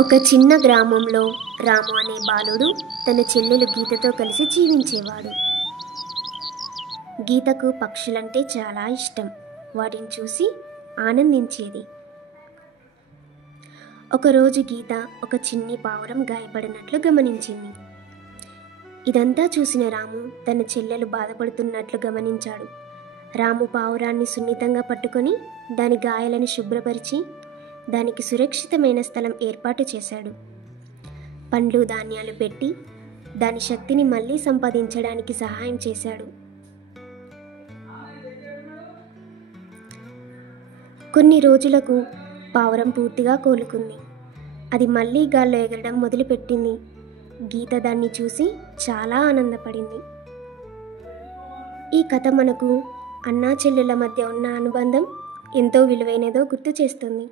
ఒక చిన్న గ్రామంలో రాము అనే బాలుడు తన చెల్లెలు గీతతో కలిసి జీవించేవాడు. గీతకు పక్షులంటే చాలా ఇష్టం. వాటిని చూసి ఆనందించేది. ఒకరోజు గీత ఒక చిన్ని పావురం గాయపడినట్లు గమనించింది. ఇదంతా చూసిన రాము తన చెల్లెలు బాధపడుతున్నట్లు గమనించాడు. రాము పావురాన్ని సున్నితంగా పట్టుకొని దాని గాయాలను శుభ్రపరిచి దానికి సురక్షితమైన స్థలం ఏర్పాటు చేశాడు. పండ్లు ధాన్యాలు పెట్టి దాని శక్తిని మళ్ళీ సంపాదించడానికి సహాయం చేశాడు. కొన్ని రోజులకు పావురం పూర్తిగా కోలుకుంది. అది మళ్ళీ గాల్లో ఎగరడం మొదలుపెట్టింది. గీత దాన్ని చూసి చాలా ఆనందపడింది. ఈ కథ మనకు అన్నా చెల్లెల మధ్య ఉన్న అనుబంధం ఎంతో విలువైనదో గుర్తు చేస్తుంది.